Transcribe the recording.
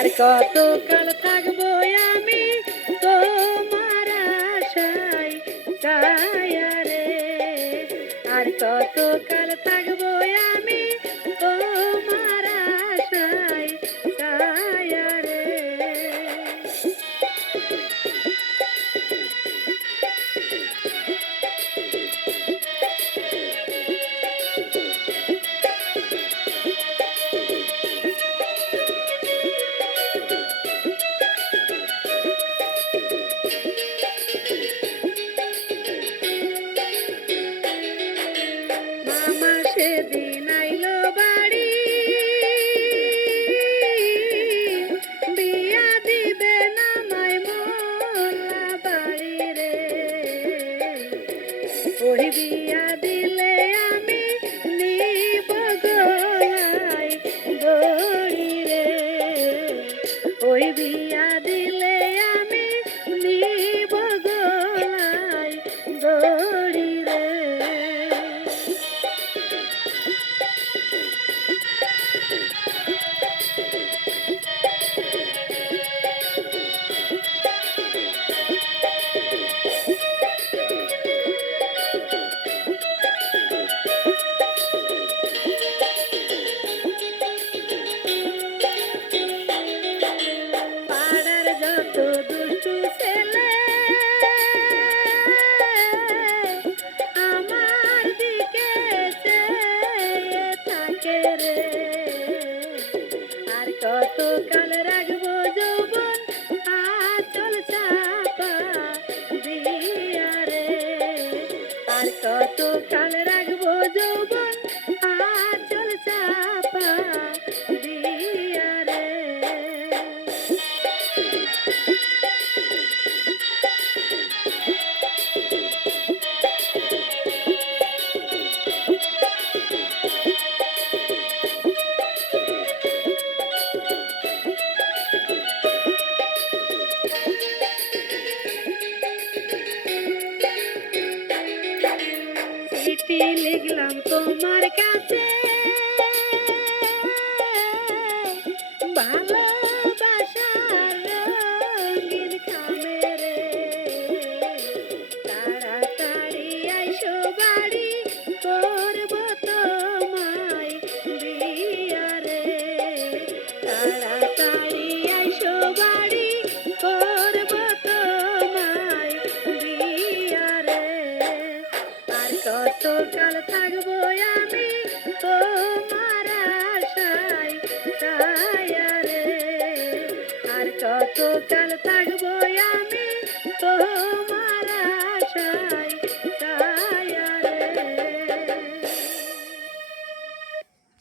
আর কতকাল থাকবো আমি তোমার আশায় কায়া রে, আর কতকাল থাকবো আমি তোমার আশায় কায়া রে। মামা সেদিন আইলো বাড়ি, বিয়া দিবে নামাই মোল্লা বাড়ি রে, ওই বিয়া দিলে আমি নিব গলায় দড়ি রে, ওই বিয়া দিলে আমি নিব গলায় দড়ি রে। পাড়ার যত দুষ্টু ছেলে আমার দিকে চেয়ে থাকে রে, আর কতকাল রাখবো যৌবন আঁচল চাপা দিয়া রে, আর কতকাল রাখবো যৌবন আঁচল চাপা দিয়া রে। চিঠি লিখলাম তোমার কাছে ভালোবাসার রঙিন খামে রে, তাড়াতাড়ি আইসো বাড়ি করব তোমায় বিয়া রে, তাড়াতাড়ি আইসো বাড়ি করব তোমায় বিয়া রে, আর কতকাল থাকবো আমি তোমার আশায়